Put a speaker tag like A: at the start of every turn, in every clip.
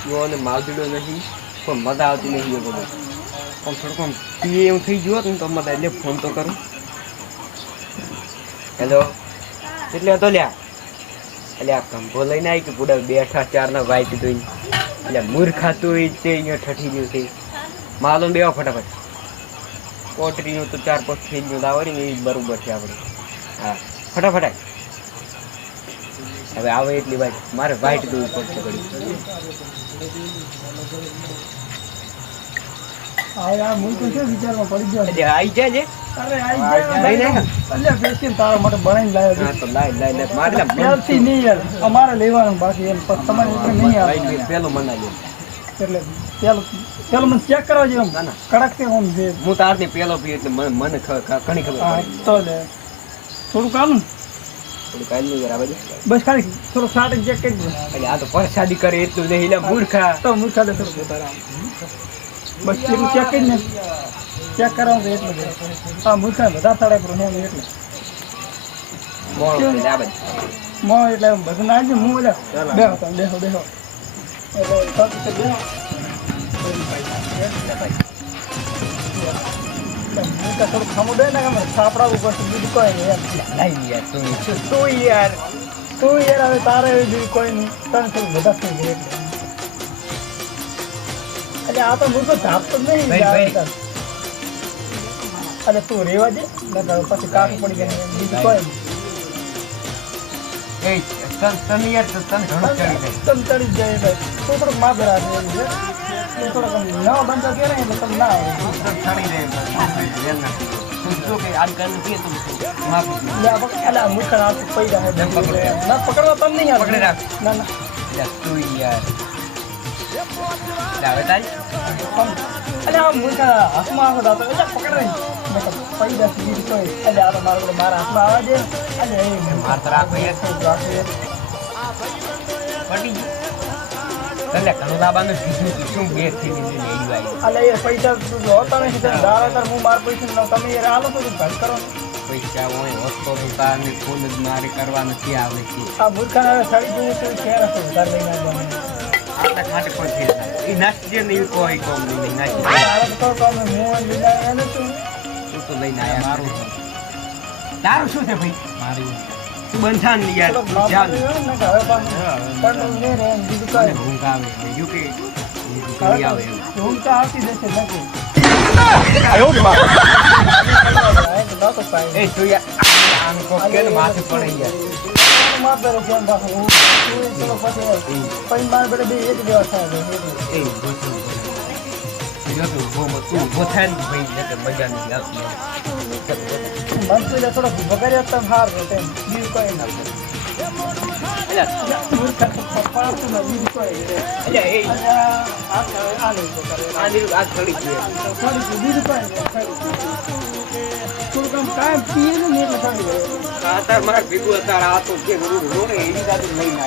A: જો ને માવતીડો નથી પણ મજા આવતી નથી એ બધું આમ થોડુંક આમ પીએ એવું થઈ ગયું ને તો મજા એટલે ફોન તો કરું. હેલો એટલે હતો લ્યા એટલે આ કંભો લઈને આવી કે પૂડા બેઠા ચારના વાઈ કીધું એટલે મૂર્ખાતું હોય તે અહીંયા ઠઠી ગયું છે માલો દેવા ફટાફટ પોટરીનું તો 4-5 થઈ ગયું આવડે ને એ બરોબર છે આપણે. હા ફટાફટ હવે આવે એટલી વાત મારે વાઈટ દઉં પડશે ઘડી.
B: આ યાર હું તો છે વિચારમાં પડી ગયો
A: એટલે આવી જાય છે.
B: અરે આઈ જાય એટલે બેસીને તારા માટે બનાવીને લાવ્યો
A: હા તો લાય મારે
B: પેલથી નહીં યાર અમારે લેવાનું બાકી એમ પણ તમારે એટલે નહીં આવે
A: પેલું મનાવી
B: એટલે પેલું મને ચેક કરવા જેવું કડક છે આમ છે
A: હું તારથી પેલો પી એટલે મને ઘણી ખબર
B: હા
A: પડી.
B: તો લે થોડું કામ ને
A: થોડું કાલ નહીં યાર આવે
B: બસ ખાલી થોડું સાટ ચેક કરી દે
A: એટલે આ તો પરસાદી કરે એટલું નહીં એટલે મૂર્ખા
B: તો મૂર્ખા દે થોડું તારા બસ એટલું ચેક કરી ને ચેક કરાવું તો એટલું હા મૂર્ખા બધા તળાઈ પર એમ એટલે
A: મોડું આ બધું
B: મો એટલે બધું ના આવી હું એટલે બેહો તમે બેહો એટલે થોડું ખામું દે ને ગમે સાપડા ઉપર બીજું કોઈ નહીં એમ
A: લાઈ યાર તું
B: યાર હવે તારે બીજું કોઈ નહીં તને થોડું બધા થઈ જાય એટલે આ તો હું તો ધાપતો જ નહીં એટલે તું રેવા દે પછી કાઢ પડી જાય બીજું કોઈ નહીં
A: તને યાર તને ઘણું ચડી જાય
B: તને ચડી જાય ભાઈ તું થોડુંક માફ રાખે એવું છે તું થોડોક નવા બંધો કે ને એટલે તમને ના આવે
A: શું કે આજકાલ નથી તું માફી
B: એટલે મુખા હાથ પૈડા હે ના પકડવા તમને નહીં યાર
A: પકડી રાખ
B: ના ના
A: તું યાર હવે તારી
B: એટલે આ મુખા હાથમાં આવે દાતો એટલે પકડે પૈડા સુધી કોઈ એટલે આ તો મારા હાથમાં આવે છે એટલે એ
A: માર તો રાખો યાર પટી તને ઘણું લાવવાનું કીધું શું બે થી લેડી આવી
B: એટલે એ પૈસા હોતા નથી દાડા હું મારા પૈસા તમે યાર આલો તો ઘર કરો
A: પૈસા હોય હોતો તો તારને ફૂલ જ મારે કરવા નથી આવે છે
B: આ મૂર્ખાને હવે સડી જવું તો ક્યારે હશે વધારે લઈને આવવાનું
A: આટલા ખાટે પણ છે એ નાસ્તી ને કોઈ કોમ નહીં નાખી
B: તારે તો કામ હું લઈને આવ્યા તું
A: તો લઈને આયા મારું તારું શું છે ભાઈ મારું તું બંધાન યાર ચાલ ઊંઘ આવે બીજું કે આવે
B: ઊંઘ તો આવતી જશે નથી
A: એ તું યાર આમ કોક કે માથે પડે યાર એ તું થાય ને ભાઈ મજા નથી આવતી
B: થોડો વગાડ્યો તો હાર બીજું કઈ ના
A: મારે ભેગું અત્યારે આ તો જે રોડે એની સાથે લઈને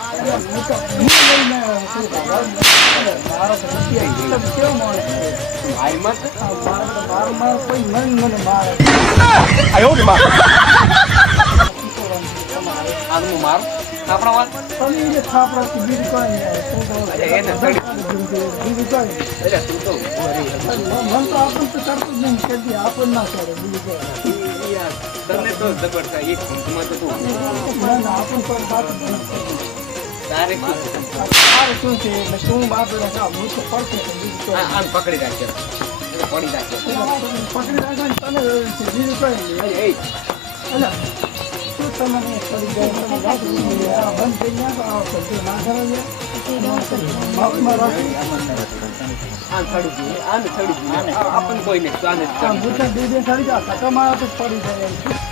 A: આવ્યો મારું આપણા વાત
B: બીજું કોઈ
A: એટલે તું તો
B: મન તો આપણ તો કરતું જ નહીં કદી આપણ ના કરે બીજું કોઈ
A: તને તો જબર થાય એક ઘૂંટમાં તો તું
B: આપણ કોઈ વાત જ નહીં
A: તારે
B: તારે શું છે એટલે શું બાપ હું તો પડતું છે બીજું કોઈ
A: આમ પકડી રાખે પડી રાખે
B: પકડી રાખવાનું તને છે બીજું કોઈ નહીં એટલે શું તમને પડી જાય બંધ થઈ ગયા તો ના કરે બાપમાં રાખી
A: આપણ કોઈ નહીં આને
B: મૂર્ખા બે સડી જા કટમાં તો પડી જાય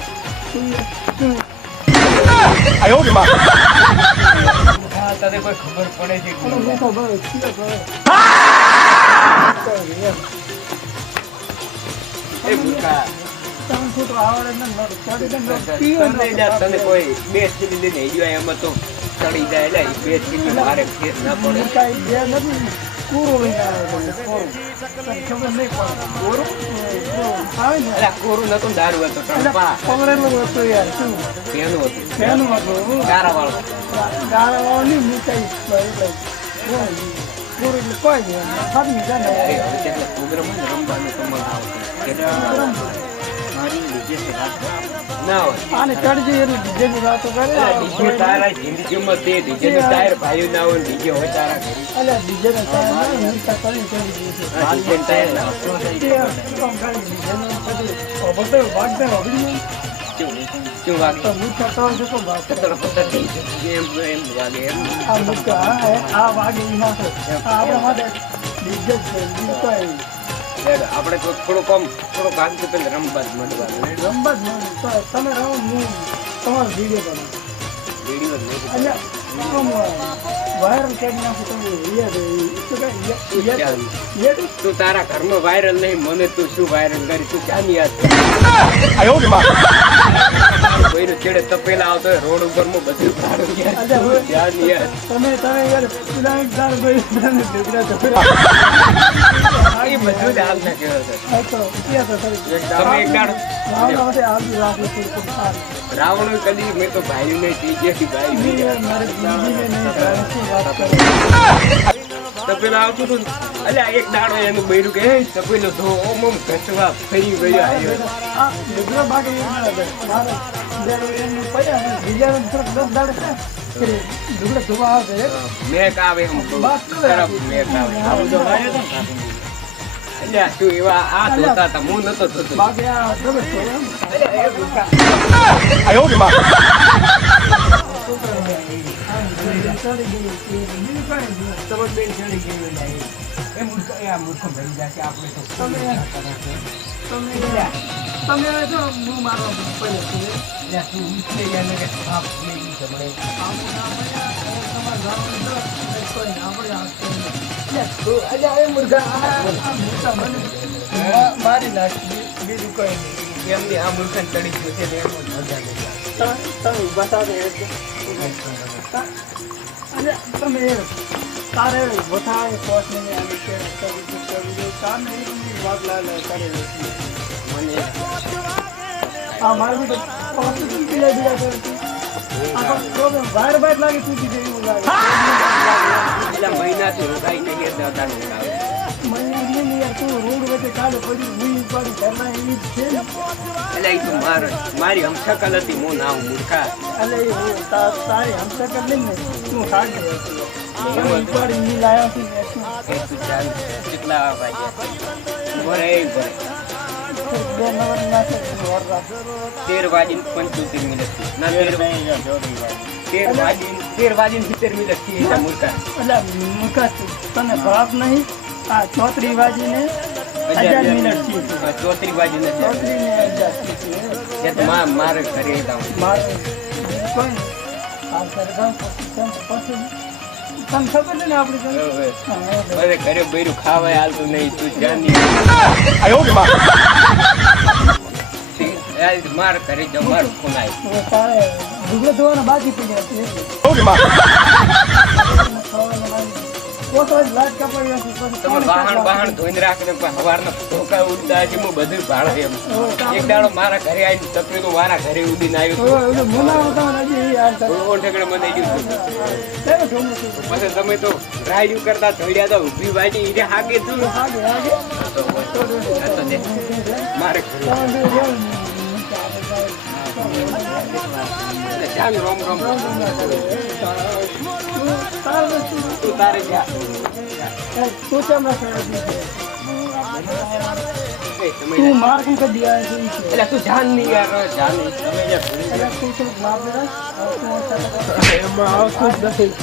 A: હા તને કોઈ ખબર પડે છે કે એ મૂર્ખા તને કોઈ બે સ્ટીલ લઈને ગયો એમાં તો ચડી જાય એટલે બે સ્ટીલ મારે ફેર ના પડે કોરું નતું દારૂ હતો એનું હતું ગારા વાળો
B: પૂરું એટલે કોઈ નહીં. ફરી જાય ને.
A: અરે હવે કેટલા પ્રોગ્રામ હોય ને રમવાનું કમળ આવે કેટલા મારી બીજે છે વાત ના હોય
B: આને ચડજી એનું ડીજેની વાતો કરે.
A: ડીજે તારા જિંદગીમાં તે ડીજે ટાયર ભાઈ ના હોય ડીજે હોય તારા ઘરે.
B: અલે ડીજેને ચાલે ને હિંસા કરી ચડી ગઈ છે.
A: આ ડીજે ટાયર ના અફસોસ થઈ
B: તે
A: ગયો.
B: કામ કરી ડીજેને પછી બધો વાગતે વાગડી
A: શું વાગે
B: તો મૂર્ખા તો જતો ભાગ
A: કતરો પતર થઈ ગયો. એમ વાગે એમ
B: આ મૂર્ખા આ વાગે ઈ ના થાય. આ આપણા માટે ડીજે છે બીજું કોઈ
A: આપણે તો થોડું કામ તો પેલા રમવા જ મળવાનું
B: રમવા જ નહીં. તો તમે રહો હું તમારો વિડીયો બનાવું.
A: વિડીયો જ નહીં
B: અહીંયા વાયરલ કરી નાખું તમે
A: તું તારા ઘરમાં વાયરલ નહીં મને તું શું વાયરલ કરી તું ક્યાંની યાદ કોઈનો છેડે તપેલા આવતો હોય રોડ ઉપર માં બધું ભાડું ક્યાંની યાદ
B: તમે યાર પેલા એક દાળ ભાઈ ઢોકળા તો
A: એ બધું જ હાલ ના કેવો છે
B: આ તો ક્યાં તો તમે
A: તમે એક દાડો
B: રાવણ માટે આવી રાખું છું.
A: રાવણ કદી મેં તો ભાઈ નહીં થઈ ગયા ભાઈ
B: મારે બીજીને નહીં જાણે શું વાત કરે.
A: તપેલા આવતું હતું અલ્યા એક દાડો એનું બૈરું કે તપેલો ધો ઓમ ઓમ ઘસવા ફરી ગયો આવ્યો
B: આ ઢોકળા બાકી મારે જ્યારે એમને પડ્યા ને બીજા થોડોક 10 દાડે છે ઢોકળા ધોવા આવે
A: મેક આવે એમ તરફ મેક આવે અલ્યા તું એવા આ ધોતા હતા હું નતો ધોતો
B: બાકી આ ઢોકળા ધોવા એમ.
A: અલ્યા એ ભૂખા
B: ચડી ગયું છે. બીજું કાંઈ નહીં.
A: તમન બેન ચડી ગયું લાય એ મૂર્ખ એ આ મૂર્ખ બની જશે આપણે તો
B: તમે જો હું મારવા પડે છે.
A: અલ્યા તું ઉઠે યાર કે બાપ નહીં જમણે અલ્યા એ મૂર્ખા
B: મારી નાખી બીજું કોઈ નહીં.
A: એમની આ મૂર્ખન ચડી ગયું છે ને એમ મજા નહીં
B: તમે બતાવો અને તમે તારે વધારે પોસ્ટ નહીં આવી કે તારને વાત લાવે કરે
A: મને
B: આ મારું તો પોસ્ટ પીલા બીજા કરે આ પ્રોબ્લેમ વાયર બાઈટ લાગે તૂટી જાય એવું લાગે.
A: પેલા મહિનાથી રોકાઈ ને ગયા હતા નું આવે
B: મને નહીં યાર તું રોડ વચ્ચે કાલે પડી હું ઉપાડી ઘરના એવી જ છે ને.
A: એટલે એ તો મારી હમશકલ હતી હું ના હું મૂર્ખા
B: અલે એ તારી હમસકર લઈને તું હાડ ગયો ઉપાડી ની લાયો છું ને શું
A: એ તું ચાલ કેટલા વાગ્યા બોરે એ બોરે
B: 2 નંબર નાખે વર રાખ
A: 13 વાગીને 75 મિનિટ ના 13 વાગીને 70 મિનિટ થી એના મૂર્ખા
B: એટલે મૂર્ખા તને ભાવ નહીં આ 34 વાજીને 1000 મિનિટ થી
A: 34 વાગીને
B: 34 ને 1000 થી
A: એ તો મારે ઘરે જાઉં
B: મારે કોઈ આ સરગામ પછી તને ખબર છે ને આપણે
A: અરે ઘરે બૈરું ખાવાય હાલતું નહીં તું જાની માર ઘરે જાઉં મારું ફોન આવ્યું
B: તારે ઢુકડો ધોવાના બાકી પડી ગયા લાઈટ કપાઈ
A: તમે વાહણ ધોઈને રાખીને સવારના ધોકા ઉડતા હજી હું બધું ભાડે એમ એક દાડો મારા ઘરે આવીને તપેલું મારા ઘરે ઉડીને આવ્યું ઠેકડે મને ગયું પછી તમે તો ડ્રાઈવ કરતા ધોડ્યા તો ઊભી વાજી ઈને હાગે તું મારે ચાલ રોમ રોમ તું તારે જા
B: તું માર કઈ કરી દિયા છે
A: એટલે તું જાન નહીં યાર જાન નહીં તમે જા
B: તું શું લાભ દે એમાં આવતું જ નથી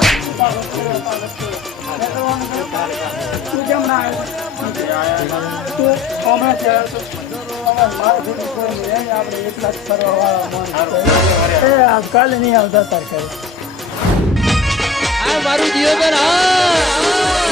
B: તું કેમ ના આવ્યો તું હમણાં છે આપણે એકલા જ કરવા વાળા કાલે નહીં આવતા તાર કરે
C: આ મારું જીવન